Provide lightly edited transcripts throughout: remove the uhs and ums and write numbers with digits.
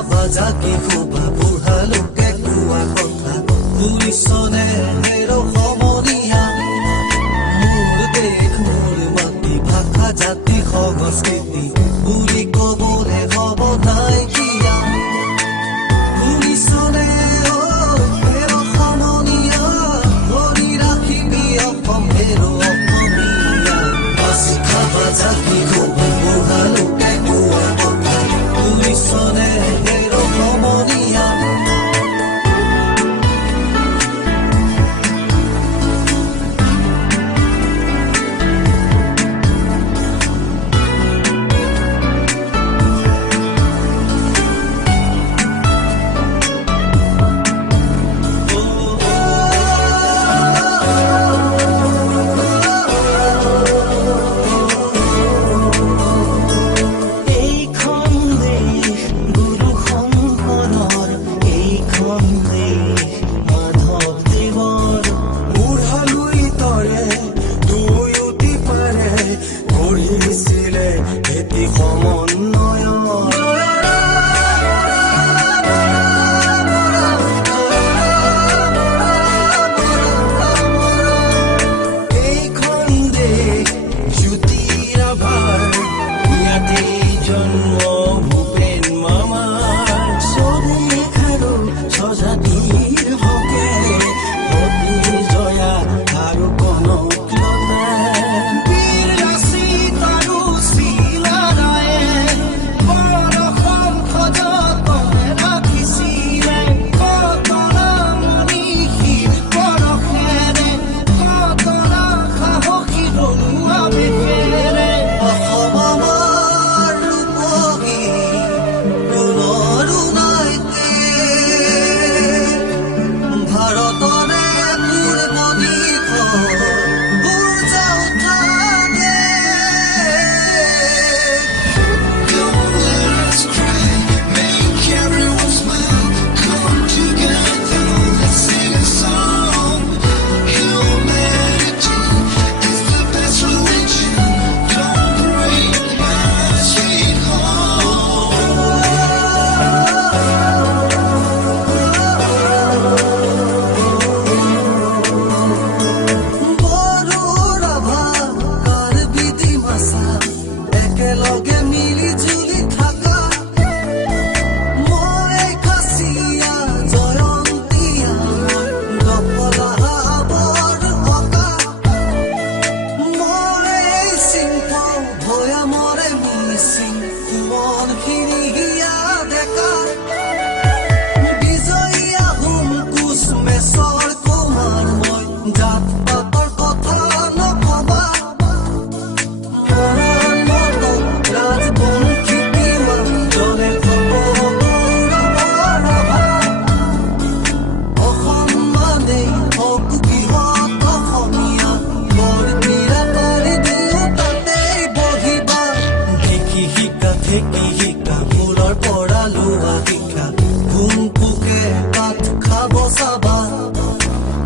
khaba jagi xuba buঢ়া লোকে কোৱা কথা শুনিছনে হেৰ সমনীয়া মোৰ দেশ মোৰ মাটি ভাষা জাতি সংস্কৃতি বুলি ক'বলৈ হ'ব নাইকিয়া শুনিছনে হেৰ সমনীয়া ধৰি ৰাখিবি অসম হেৰ অসমীয়া বাছি খাবা জাগি xuba বুঢ়া লোকে কোৱা কথা শুনিছনে হেৰ সমনীয়া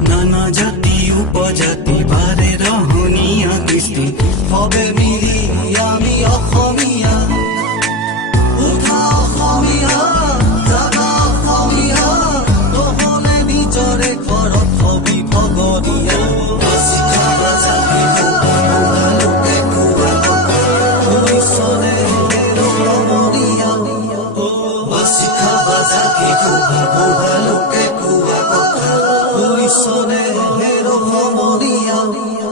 নানা জাতি উপজাতি বাৰে ৰহনীয়া কৃষ্টি সবে মিলি আমি অসমীয়া উঠা অসমীয়া জাগা অসমীয়া নহ'লে নিজৰে ঘৰত হবি ভগনীয়া বাছি খাবা জাগি xuba বুঢ়া লোকে কোৱা কথা শুনিছনে হেৰ সমনীয়া বাছি খাবা জাগি xuba বুঢ়া লোকে কোৱা কথা শুনিছনে হেৰ সমনীয়া